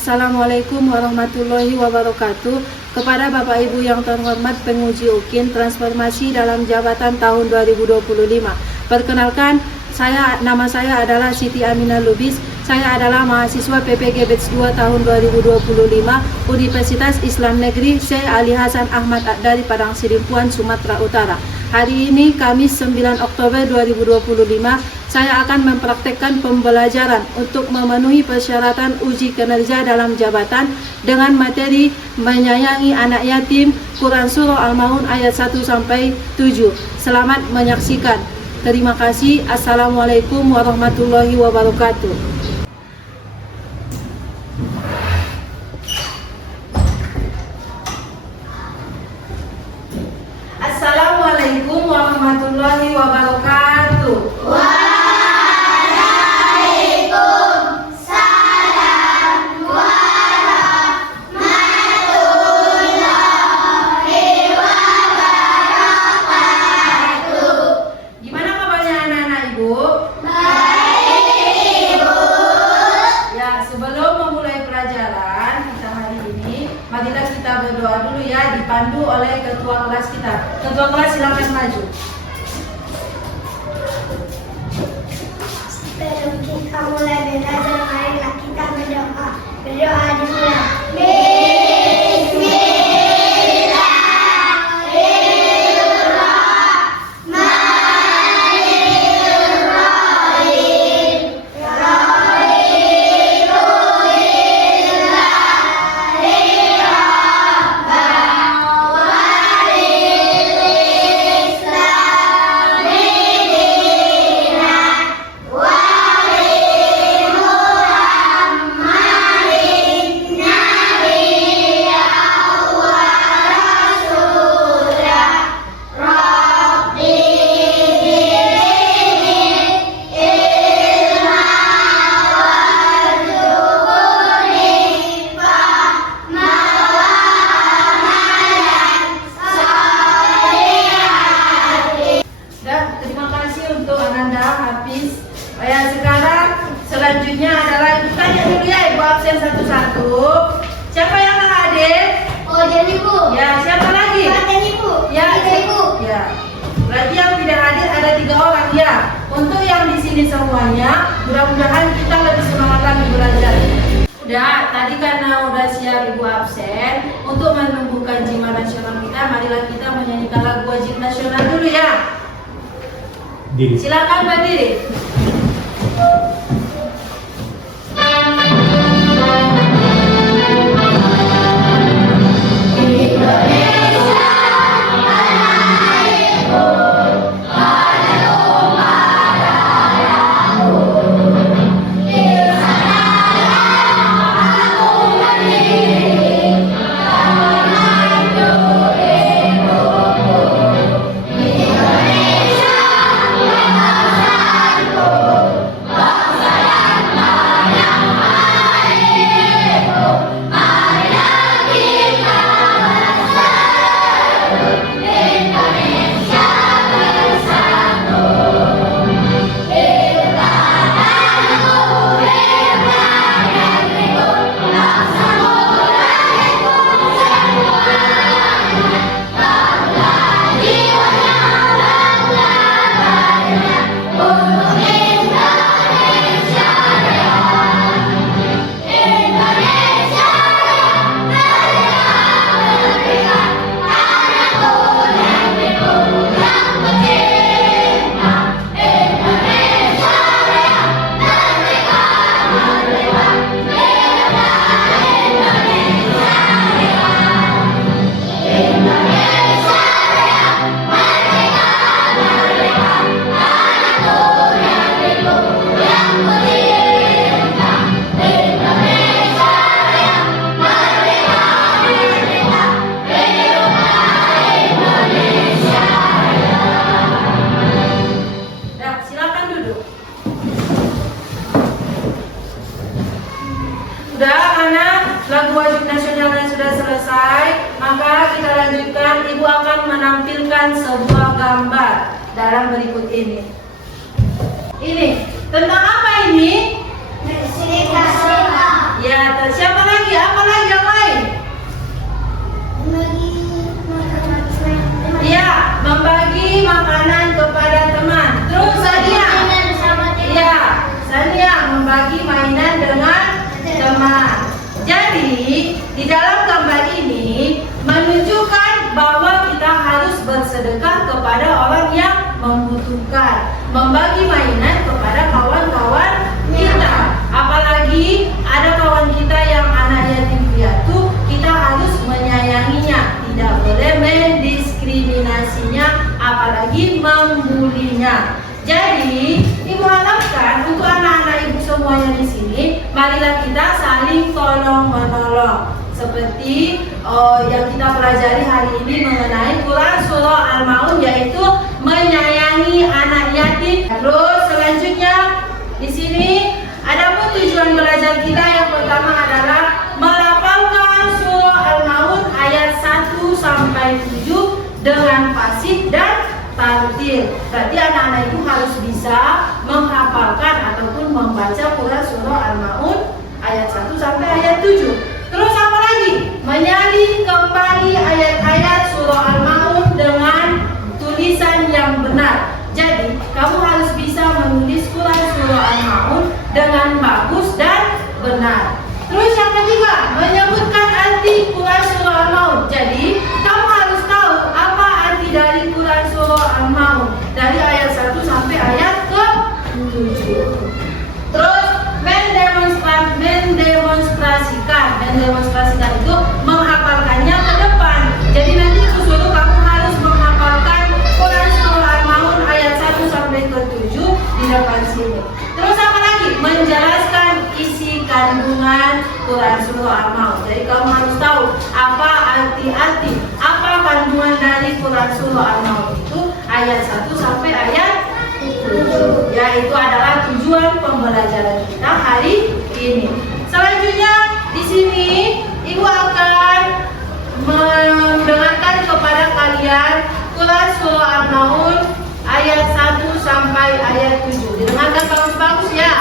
Assalamualaikum warahmatullahi wabarakatuh. Kepada Bapak Ibu yang terhormat penguji UKIN Transformasi dalam Jabatan tahun 2025. Perkenalkan, nama saya adalah Siti Aminah Lubis. Saya adalah mahasiswa PPG Batch 2 tahun 2025 Universitas Islam Negeri Syekh Ali Hasan Ahmad dari Padang Sidimpuan, Sumatera Utara. Hari ini Kamis 9 Oktober 2025, saya akan mempraktekkan pembelajaran untuk memenuhi persyaratan uji kinerja dalam jabatan dengan materi menyayangi anak yatim, Quran Surah Al-Maun ayat 1-7. Selamat menyaksikan. Terima kasih. Assalamualaikum warahmatullahi wabarakatuh. Assalamualaikum warahmatullahi wabarakatuh. Waalaikumsalam warahmatullahi wabarakatuh. Gimana kabarnya anak-anak Ibu? Baik, Ibu. Ya, sebelum memulai pelajaran kita hari ini, marilah kita berdoa dulu ya, dipandu oleh ketua kelas kita. Ketua kelas silakan maju. Sebelum kita mulai belajar, marilah kita berdoa. Berdoa dimulai. Sekarang selanjutnya adalah Ibu tanya dulu ya, Ibu absen satu-satu. Siapa yang nggak hadir? Oh, jadi Ibu. Ya, siapa lagi? Ibu. Ya, Ibu. ya. Berarti yang tidak hadir ada 3 orang ya. Untuk yang di sini semuanya, mudah-mudahan kita lebih semangat lagi belajar. Udah, tadi karena udah siap Ibu absen, untuk menumbuhkan jiwa nasional kita, marilah kita menyanyikan lagu wajib nasional dulu ya. Diri. Silakan berdiri. Lagu wajib nasionalnya sudah selesai, maka kita lanjutkan. Ibu akan menampilkan sebuah gambar dalam berikut ini. Ini tentang apa ini? Merdeka. Ya, siapa lagi? lagi? Apa lagi yang lain? Iya, membagi makanan kepada teman. Terus Sania. Iya, Sania membagi mainan dengan teman. Jadi di dalam gambar ini menunjukkan bahwa kita harus bersedekah kepada orang yang membutuhkan, membagi mainan kepada kawan-kawan kita. Apalagi ada kawan kita yang anak yatim piatu, kita harus menyayanginya, tidak boleh mendiskriminasinya, apalagi membulinya. Jadi, Ibu harapkan untuk anak-anak Ibu semuanya di sini, marilah kita saling tolong-menolong. Seperti yang kita pelajari hari ini mengenai Quran Surah Al-Maun, yaitu menyayangi anak yatim. Terus selanjutnya di sini adapun tujuan belajar kita yang pertama adalah melafalkan Surah Al-Maun ayat 1 sampai 7 dengan fasih dan tartil. Berarti anak-anak itu harus bisa menghafalkan ataupun membaca Quran Surah Al-Maun ayat 1 sampai ayat 7. Terus apa lagi? Menyalin kembali ayat-ayat Surah Al-Maun dengan tulisan yang benar. Jadi, kamu harus bisa menulis Quran Surah Al-Maun dengan bagus dan benar. Terus yang ketiga, menyebutkan arti Quran Surah Al-Maun. Jadi, kamu harus tahu apa arti dari Quran Surah Al-Maun dari ayat 1 sampai ayat ke-7. Terus mendemonstrasikan itu menghafalkannya ke depan. Jadi nanti suruh kamu harus menghafalkan Quran Surah Al-Maun ayat 1 sampai ke-7 di depan sini. Terus apa lagi? Menjelaskan isi kandungan Quran Surah Al-Maun. Jadi kamu harus tahu apa arti-arti, apa kandungan dari Quran Surah Al-Maun itu ayat 1 sampai ayat 7. Yaitu adalah tujuan pembelajaran kita hari ini. Selanjutnya di sini Ibu akan mendengarkan kepada kalian Quran Surah Al-Maun ayat 1 sampai ayat 7. Didengarkan bagus-bagus ya.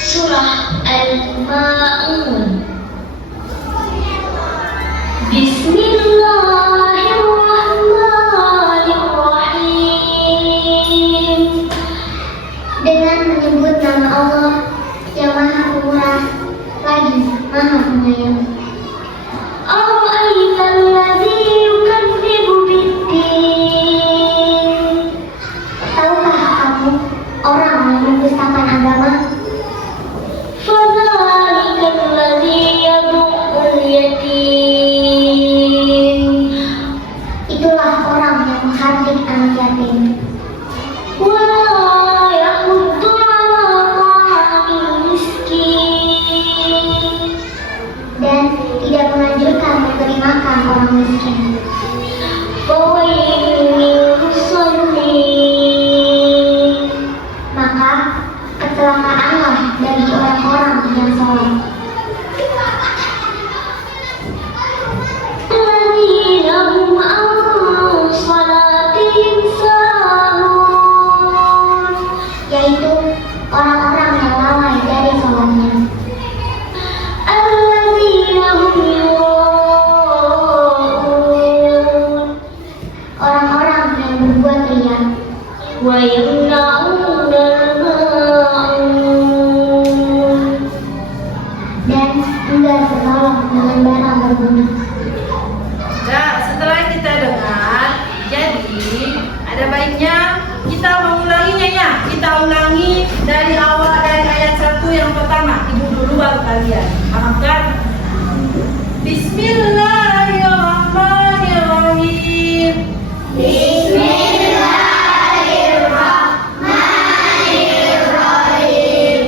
Surah Al-Maun. Bismillahirrahmanirrahim. Dengan menyebut nama Allah yang Maha Pemurah lagi Maha Penyayang. Ara'aitalladzi yukadzibu biddin. Tahukah kamu orang yang mendustakan agama? Fadzalikal yad'ul yatim. Itulah orang yang menghardik anak yatim. Wala yahuddu ala ta'amil miskin. Dan tidak menganjurkan memberi makan orang miskin. Fawailun lil musallin. Maka kecelakaanlah bagi orang-orang yang salat. Alladzina hum an salatihim sahun. Yaitu orang-orang yang lalai dari salatnya. Alladzina hum yura'un. Orang-orang yang berbuat riya. Wa yamna'unal ma'un. Dan enggan bertolong dengan barang berguna. Nah, setelah kita dengar, jadi ada baiknya kita mengulanginya ya. Kita ulangi dari awal, dari ayat 1 yang pertama. Ibu dulu baru kalian. Paham kan? Bismillahirrahmanirrahim. Bismillahirrahmanirrahim.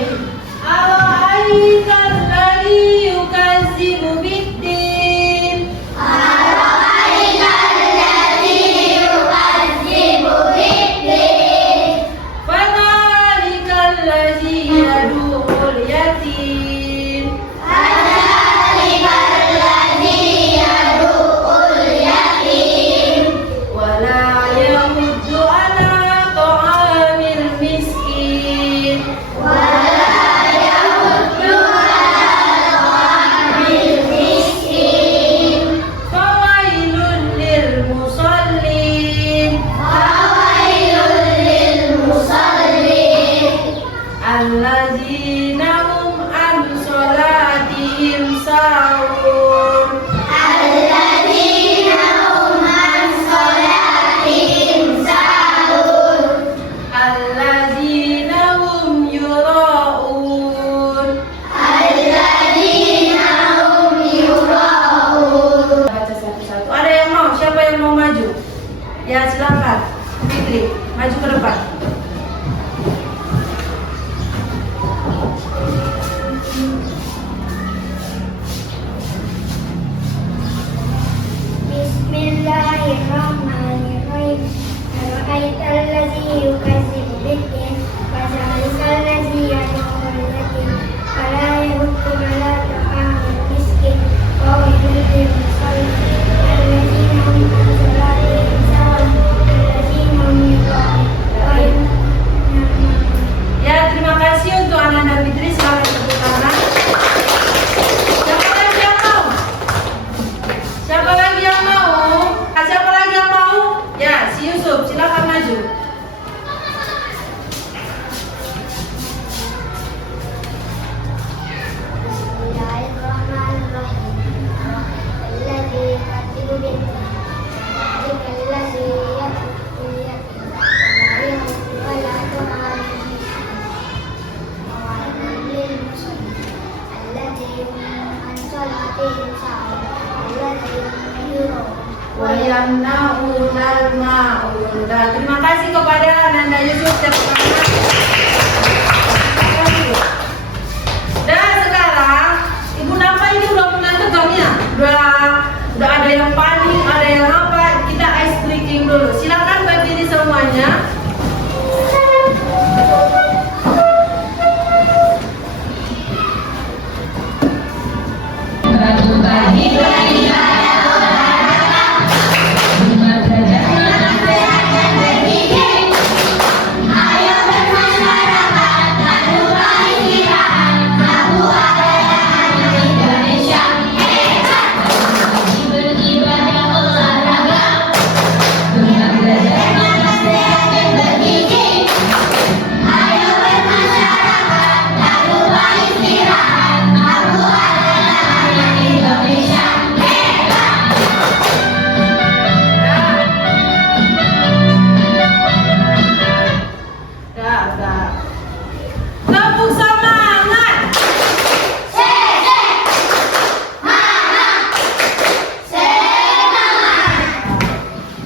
Ara'aitalladzi yukadzibu biddin. Ara'aitalladzi yukadzibu biddin. Fadzalikal ladzi yad'ul yatim. Fadzalikal ladzi Silakan, Fitri, maju ke depan. Bismillahirrahmanirrahim. Ara'aital ladzi yukadzibu bid-din fadzalikal ladzi yad'ul yatim fala yahuddu 'ala ta'amil miskin wa wailul lil musallin alladzina hum 'an salatihim sahun alladzina hum yura'un. Ya, terima kasih untuk Ananda Fitri. Silakan tepuk tangan. Siapa lagi yang mau? Siapa lagi yang mau? Siapa lagi yang mau? Ya, si Yusuf, silakan maju. Bismillahirrahmanirrahim. Ara'aital ladzi yukadzibu bid-din fadzalikal ladzi yad'ul yatim fala yahuddu 'ala ta'amil miskin wa wailul lil musallin alladzina hum 'an salatihim sahun alladzina hum yura'un. Wayamna'unal ma'un. Terima kasih kepada Ananda Yusuf. Tepuk tangan. Dan sekarang Ibu Nafa ini udah mulai tegang ya. Udah ada yang panik, ada yang apa. Kita ice breaking dulu. Silakan berdiri semuanya. Tepuk semangat.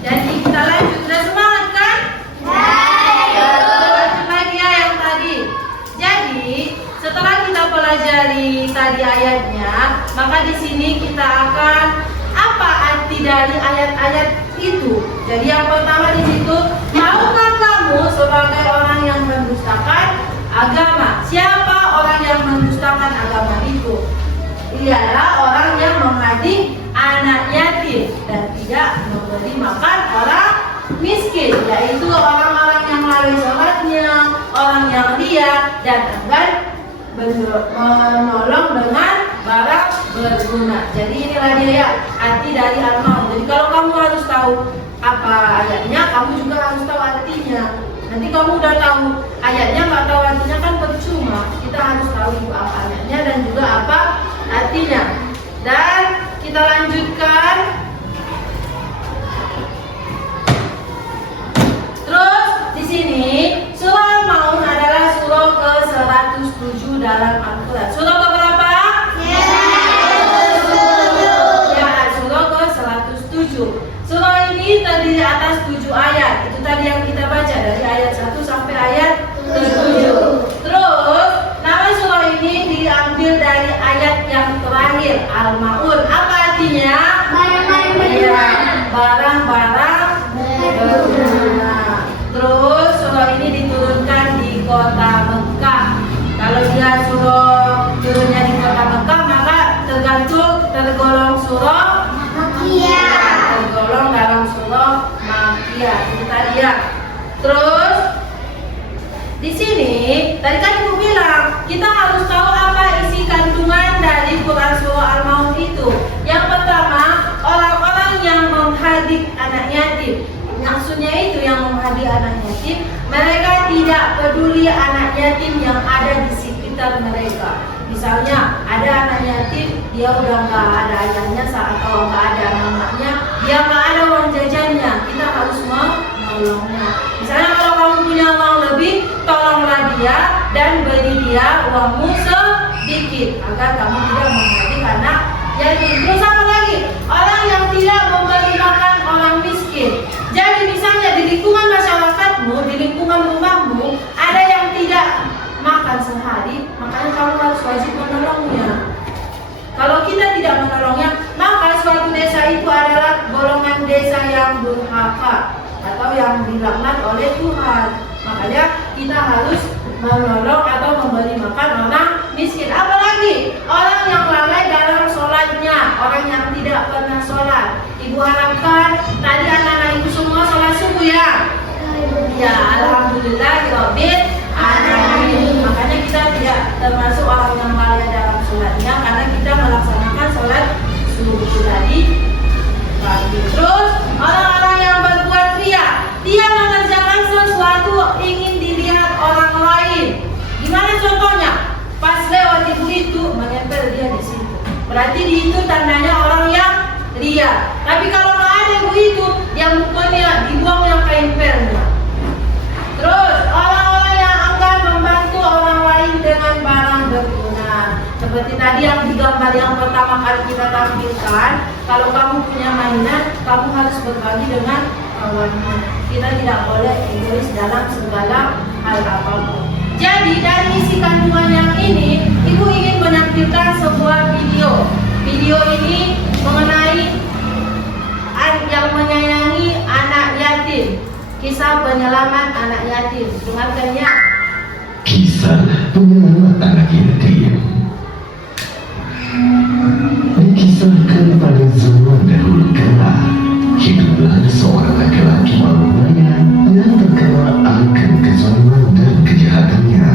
Jadi kita lanjut. Sudah semangat kan? Kita lanjut lagi ya yang tadi. Jadi setelah kita pelajari tadi ayatnya, maka di sini kita akan apa arti dari ayat-ayat itu. Jadi yang pertama di situ, tahukah kamu sebagai orang yang mendustakan agama? Siapa orang yang mendustakan agama itu? Ialah orang yang mengadik anak yatim dan tidak memberi makan orang miskin, yaitu orang-orang yang lalai sholatnya, orang yang ria dan enggan menolong dengan barang berguna. Jadi inilah dia arti dari al-maun. Jadi kalau kamu harus tahu apa ayatnya, kamu juga harus tahu artinya. Nanti kamu udah tahu ayatnya, nggak tahu artinya kan percuma. Kita harus tahu apa ayatnya dan juga apa artinya. Dan kita lanjutkan. Terus di sini surah Al-Maun adalah surah ke-107 dalam Al-Quran. Surah ke-berapa? Ya, surah ke-107. Surah ini terdiri atas 7 ayat. Itu tadi yang kita baca dari ayat 1 sampai ayat ke-7. Terus nama surah ini diambil dari ayat yang terakhir, Al-Maun. Apa artinya? Barang-barang berguna. Terus surah ini diturunkan di kota Mekah. Kalau dia surah turunnya di kota Mekah, maka tergolong surah Makiyah. tergolong dalam surah Makiyah. Itu tadi ya. Terus di sini tadi kan Ibu bilang kita harus tahu apa isi kandungan dari Quran surah Al-Maun itu. Yang pertama, orang-orang yang menghadik anak yatim. Maksudnya itu yang menghadik anak yatim, mereka tidak peduli anak yatim yang ada di sekitar mereka. Misalnya ada anak yatim, dia udah nggak ada ayahnya atau nggak ada mamanya, dia nggak ada uang jajannya, kita harus menolongnya. Misalnya kalau kamu punya uang lebih, tolonglah dia dan beri dia uangmu sedikit agar kamu tidak menghadik anak yatim. Terus apa lagi? Orang yang tidak memberi makan orang miskin. Jadi misalnya di dilaknat oleh Tuhan. Makanya kita harus menolong atau memberi makan orang miskin. Apalagi orang yang lalai dalam sholatnya, orang yang tidak pernah sholat. Ibu harapkan tadi anak-anak ibu semua sholat subuh ya. Ya, alhamdulillah Robin alamin. Makanya kita tidak termasuk orang yang lalai dalam sholatnya karena kita melaksanakan sholat subuh tadi. Terus orang-orang yang berbuat ria, dia mengerjakan sesuatu ingin dilihat orang lain. Gimana contohnya? Pas lewat ibu itu menempel dia di situ. Berarti di itu tandanya orang yang ria. Tapi kalau nggak ada ibu itu, yang mukulnya dibuang yang kain pelnya. Terus orang-orang yang enggan membantu orang lain dengan barang berguna. Seperti tadi yang digambar yang pertama kali kita tampilkan, kalau kamu punya mainan, kamu harus berbagi dengan kawanmu. Kita tidak boleh egois dalam segala hal apapun. Jadi dari isi kandungan yang ini, ibu ingin menampilkan sebuah video. Video ini mengenai yang menyayangi anak yatim. Kisah penyelamat anak yatim. Dengarkan ya. Kisah penyelamat anak yatim. Dikisahkan pada zaman dahulu kala, hiduplah seorang laki-laki manusia yang terkenal akan kezaliman dan kejahatannya.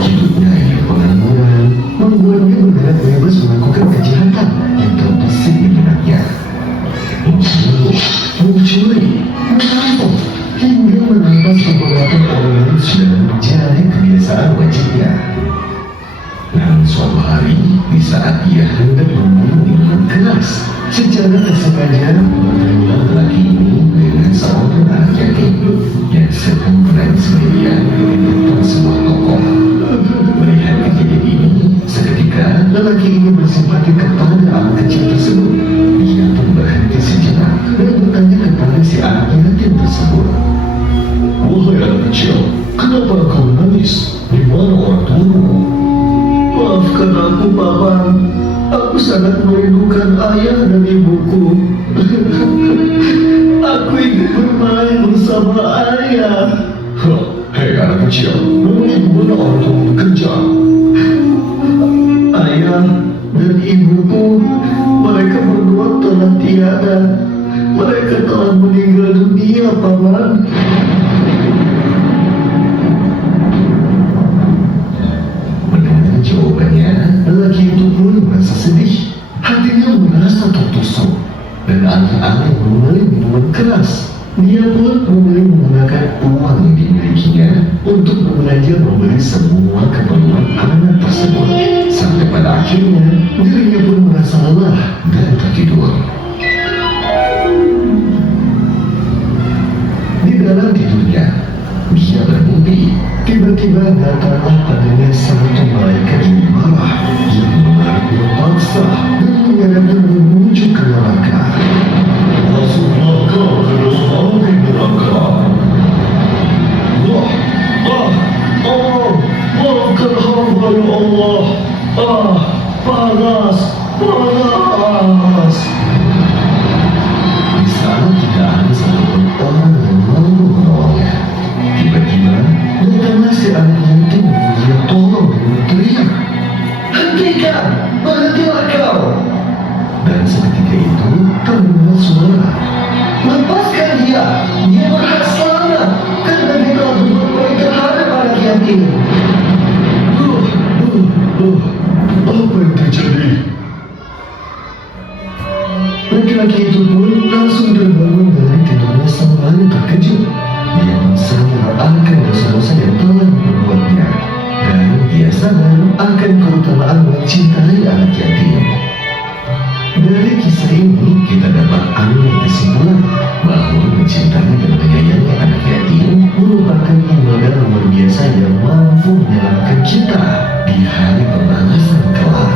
Hidupnya yang pengangguran membuatnya bergerak bebas melakukan kejahatan yang terbesit di benaknya. Mencuri, merampok, hingga merampas keperluan orang yang sudah menjadi kebiasaan wajibnya. Namun suatu hari, di saat ia hendak membunuh minuman keras, secara sengaja bertemu laki ini dengan seorang anak yatim yang sedang menangis sendirian di depan sebuah toko. Melihat kejadian ini, seketika lelaki ini bersimpati kepada anak kecil tersebut. Ia pun berhenti sejenak dan bertanya kepada si anak yatim tersebut. "Wahai anak kecil, kenapa kau menangis? Di mana orang tuamu?" "Maafkan aku, Paman. Aku sangat merindukan ayah dan ibuku. Aku ingin bermain bersama ayah." "Hei anak kecil, memang di mana orang tua bekerja?" "Ayah dan ibuku, mereka berdua telah tiada. Mereka telah meninggal dunia, Paman." Jawabannya, lelaki itu pun merasa sedih. Hatinya merasa tertusuk dan alih-alih membeli minuman keras, dia pun memilih menggunakan uang yang dimilikinya untuk berbelanja membeli semua keperluan anak tersebut. Sampai pada akhirnya, dirinya pun merasa lelah dan tertidur. Di dalam tidurnya, dia bermimpi. Tiba-tiba datanglah padanya satu malaikat yang marah yang menariknya paksa dan menyeretnya menuju ke neraka. "Masuklah kau ke dalam api neraka." Allah, maafkan hamba ya Allah. Panas. Di sana tidak ada satupun orang yang mau menolongnya. Tiba-tiba datanglah si anak yatim yang dia tolong dan berteriak, "Hentikan! Berhentilah kau!" Dan seketika itu terdengar suara, "Lepaskan dia! Dia berhak selamat karena dia telah berbuat baik terhadap anak yatim." Apa yang terjadi? Laki-laki itu pun langsung terbangun dari tidurnya sembari terkejut. Dia menyadari akan dosa-dosa yang telah diperbuatnya, dan dia sadar akan keutamaan mencintai anak yatim. Dari kisah ini kita dapat ambil kesimpulan bahwa mencintai dan menyayangi anak yatim merupakan ibadah luar biasa yang mampu menyelamatkan kita di hari pembalasan kelak.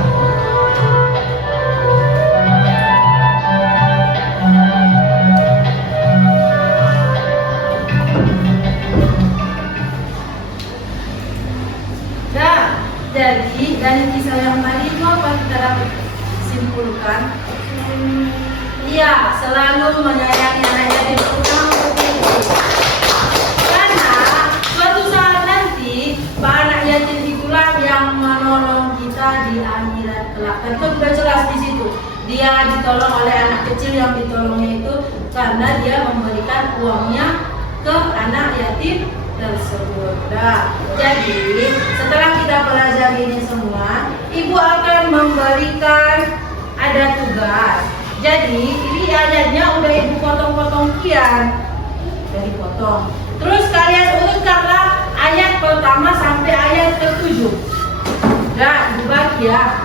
Jadi dari kisah yang tadi itu apa kita dapat simpulkan? Iya, selalu menyayangi anak yatim, terutama dia ditolong oleh anak kecil yang ditolongnya itu karena dia memberikan uangnya ke anak yatim tersebut. Nah, jadi setelah kita pelajari ini semua, ibu akan memberikan ada tugas. Jadi ini ayatnya udah ibu potong-potong kian, dari potong. Terus kalian urutkanlah ayat pertama sampai ayat ke-7. Nah, dibagi ya.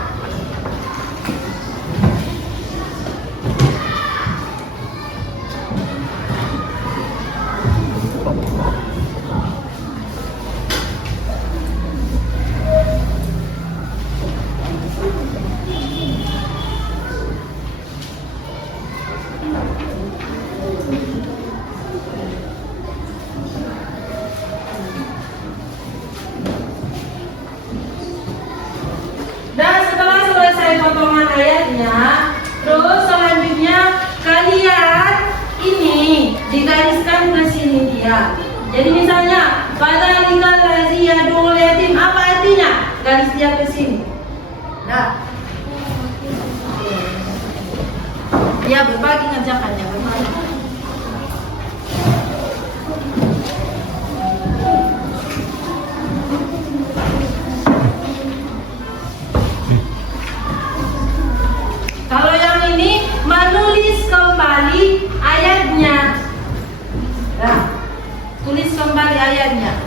Dan setelah selesai potongan ayatnya, terus selanjutnya kalian ini digariskan ke sini dia. Jadi misalnya pada likal lazi yadul yatim, apa artinya? Garis dia ke sini. Nah, dia berbagi ngerjakannya, berbagi. Kalau yang ini menulis kembali ayatnya. Nah, tulis kembali ayatnya.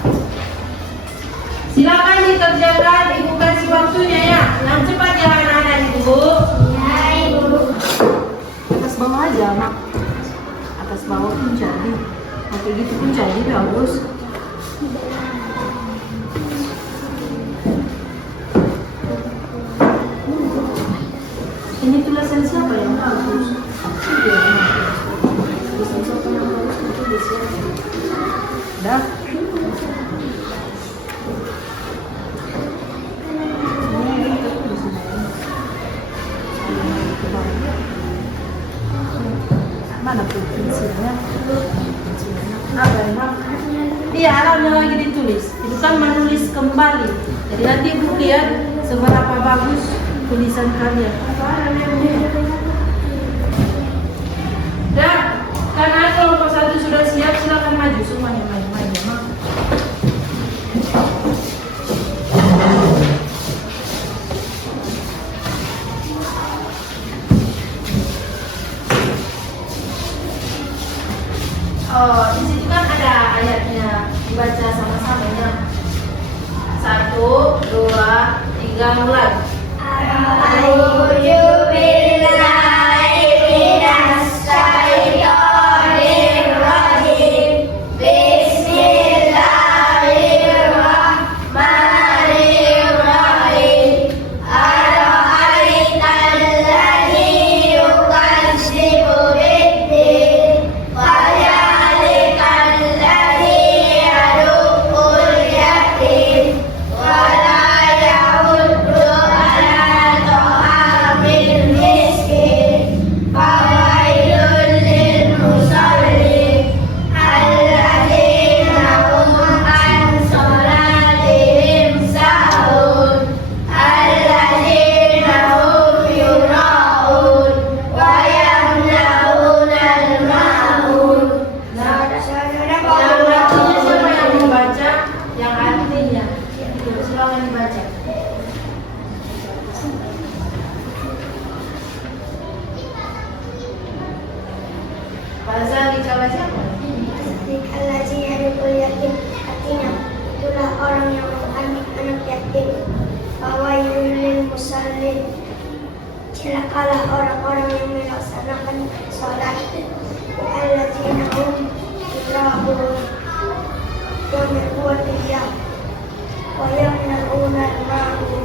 Silakan dikerjakan, ibu kasih waktunya ya. Yang cepat ya anak-anak ibu. Ya, Ibu. Atas bawah aja, Mak. Atas bawah pun jadi. Kayak gitu pun jadi bagus. Ini tulisan siapa yang bagus? Iya, tulisan siapa yang bagus itu tulisan. Dah. Mana tuh pensilnya? Apa emang? Iya, alamnya lagi ditulis. Itu kan menulis kembali. Jadi nanti ibu lihat seberapa bagus tulisan kalian. Dan karena kelompok 1 sudah siap, silakan maju semuanya, maju. Oh, di situ kan ada ayatnya, dibaca sama-sama ya. 1, 2, 3, mulai. A'udzu billahi minas syaitonir rajim. Bismillahirrahmanirrahim. Ara'aital ladzi yukadzibu bid-din fadzalikal ladzi yad'ul yatim wa la yahuddu ala ta'amil miskin. Fawailul lil musallin alladzina hum an salatihim sahun alladzina hum yura'un wa yamna'unal ma'un. Yang artinya siapa yang membaca? Yang artinya. Silakan dibaca. Baca dibaca siapa? Allazi yadul yatim, artinya itulah orang yang mengambil anak yatim. Fawailul lil musallin, celakalah orang-orang yang melaksanakan salat. Allazina hum yura'un, yang berbuat riya. Wa yamna'unal ma'un,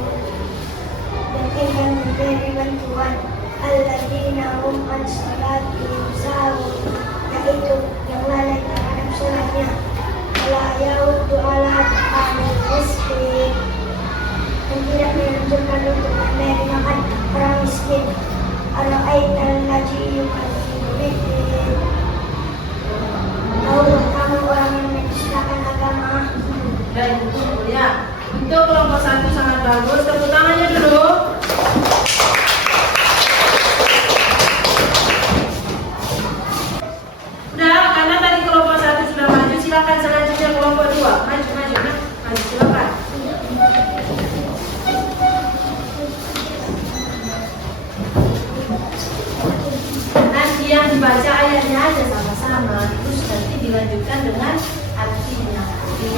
dan yang memberi bantuan. Alladzina hum an salatihim sahun, yaitu yang lalai terhadap sholatnya. Wala yahuddu ala ta'amil miskin, dan tidak menunjukkan untuk memberi makan orang miskin. Ara'aital ladzi yukadzibu bid-din, tahukah kamu orang yang mendustakan agama? Dan itu ya. Untuk kelompok 1 sangat bagus. Tepuk tangannya dulu. kedua. Maju, nah. Maju, silakan. Nanti yang dibaca ayatnya aja sama-sama, terus nanti dilanjutkan dengan artinya.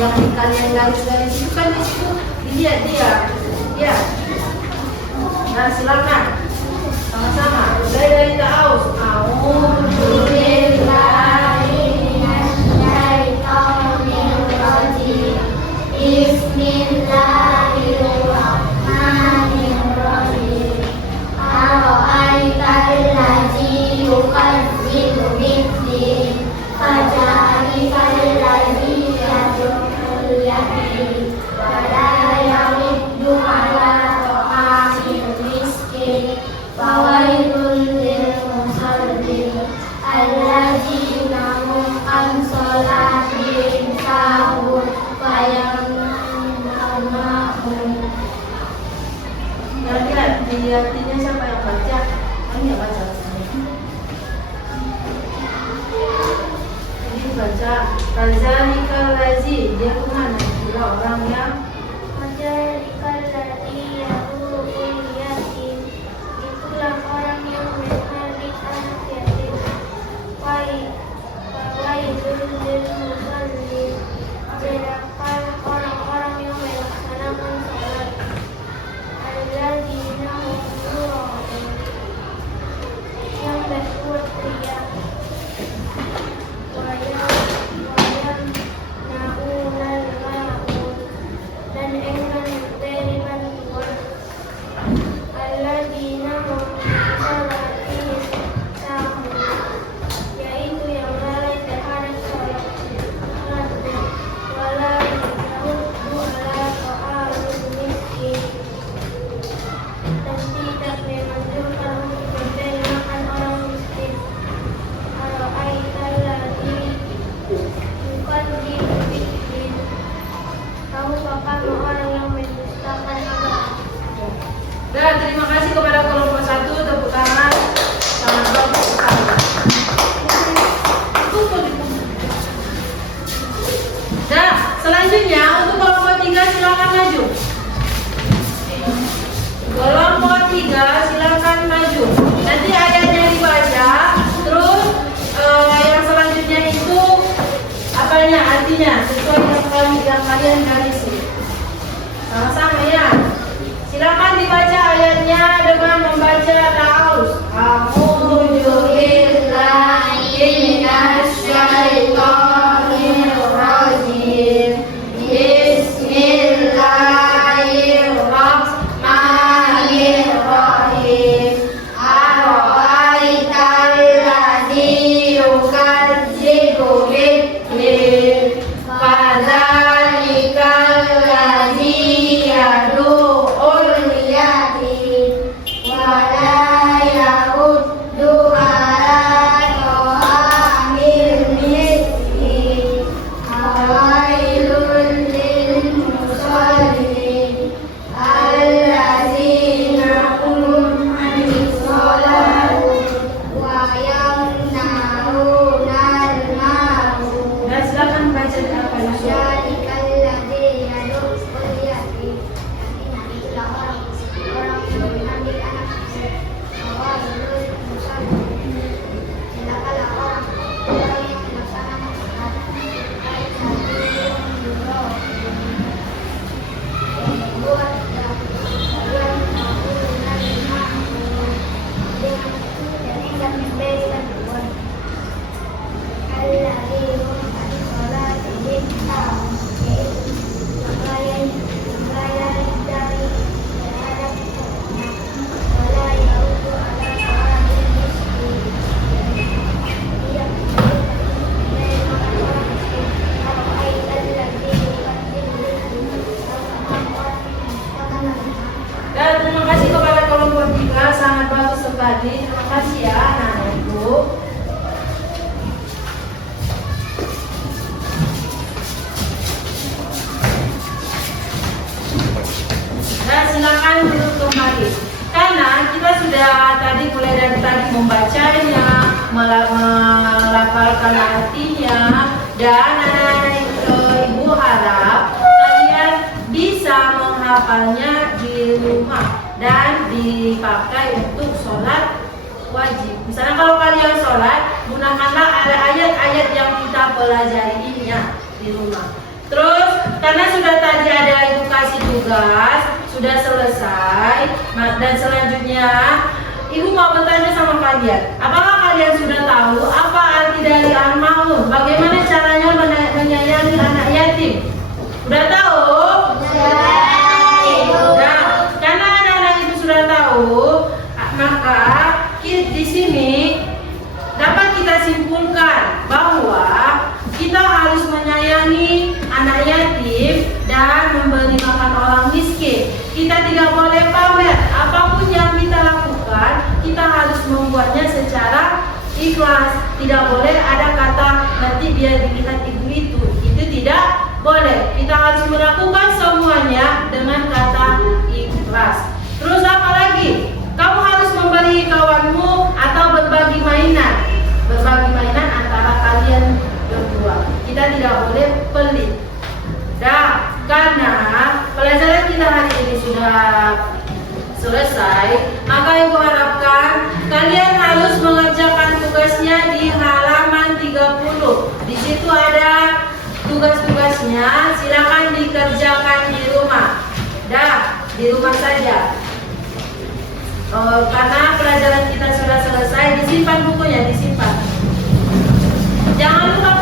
Yang kalian garis-garis itu kan di situ dilihat dia. Ya. Nah, silakan. Sama-sama. Mulai dari Ta'awuz. Bismillahirrahmanirrahim. Ara'aital ladzi yukadzibu bid-din, fadzalikal ladzi yad'ul yatim wa la yamuddu 'ala ta'amil miskin. Fawailul lil musallin alladzina hum an sholatihim sahun wa yanamahum. Lihat, artinya siapa yang baca? Kami yang baca. Jadi baca Fazalikal ladzi, dia kemana? Dia orang yang Fadzalikal ladzi yad'ul yatim, itulah orang yang mencari anak yatim. Fawailul lil musallin, celaka orang-orang yang melaksanakan salat. Alladzina hum yura'un, yang berbuat riya. Wayannaunal ma'un, dan enggan memberi bantuan. Alladzina hum sholatihim sahun, yaitu yang lalai terhadap sholat. Wala yahuddu 'ala ta'amil miskin, dan tidak memanjurkan untuk memberi makan orang miskin. Ara'aital ladzi yukadzibu bid-din, tahukah kamu orang yang mendustakan agama? Dan terima kasih kepada kelompok 1, tepuk tangan. Sangat bagus sekali. Dan selanjutnya untuk kelompok 3 silakan maju. Kelompok 3 silakan maju. Nanti ayatnya dibaca, terus yang selanjutnya itu apanya artinya sesuai yang kalian garisi. Sama-sama ya. Silakan dibaca ayatnya dengan membaca Ta'awuz. A'udzu billahi minasy syaithanir rajim. Bismillahirrahmanirrahim. Ara'aital ladzi yukadzibu bid-din, fadzalikal ladzi yad'ul yatim wa la yahuddu 'ala ta'amil miskin. Fawailul lil musallin alladzina hum 'anis sholati wa yamna'unal ma'un. Dan silakan baca apa yang Fadzalikal ladzi yad'ul yatim, itulah orang yang mengambil anak yatim. Fawailul musallin, celakalah orang yang melaksanakan salat. Alladzina hum yura'un, yang membuat dan yamna'unal ma'un, dan enggan memberi bantuan. Alladzina hum an sholatihim sahun, yaitu lalai dari terhadap sholatnya. Wala yahuddu 'ala ta'amil miskin, tidak memberi makan orang miskin. Ara'aital ladzi yukadzibu bid-din, Dan terima kasih kepada kelompok 3, sangat bagus sekali. Terima kasih ya anak-anak ibu. Dan silakan duduk kembali. Karena kita sudah tadi mulai dari tadi membacanya, melafalkan artinya, dan anak-anak ibu harus menghafalnya di rumah dan dipakai untuk sholat wajib. Misalnya kalau kalian sholat, gunakanlah ayat-ayat yang kita pelajarinya di rumah. Terus karena sudah tadi ada edukasi tugas, sudah selesai, dan selanjutnya Ibu mau bertanya sama kalian, apakah kalian sudah tahu apa arti dari al-ma'un? Bagaimana caranya menyayangi anak yatim? Sudah tahu? Nah, karena anak-anak itu sudah tahu, maka di sini dapat kita simpulkan bahwa kita harus menyayangi anak yatim dan memberi makan orang miskin. Kita tidak boleh pamer. Apapun yang kita lakukan, kita harus membuatnya secara ikhlas. Tidak boleh ada kata nanti biar dilihat ibu itu tidak boleh. Kita harus melakukan semuanya dengan kata ikhlas. Terus apa lagi? Kamu harus memberi kawanmu atau berbagi mainan antara kalian berdua. Kita tidak boleh pelit. Dah, karena pelajaran kita hari ini sudah selesai, maka Ibu harapkan kalian harus mengerjakan tugasnya di halaman 30. Di situ ada tugas-tugasnya, silakan dikerjakan di rumah. Dah, di rumah saja. Karena pelajaran kita sudah selesai, disimpan bukunya, disimpan. Jangan lupa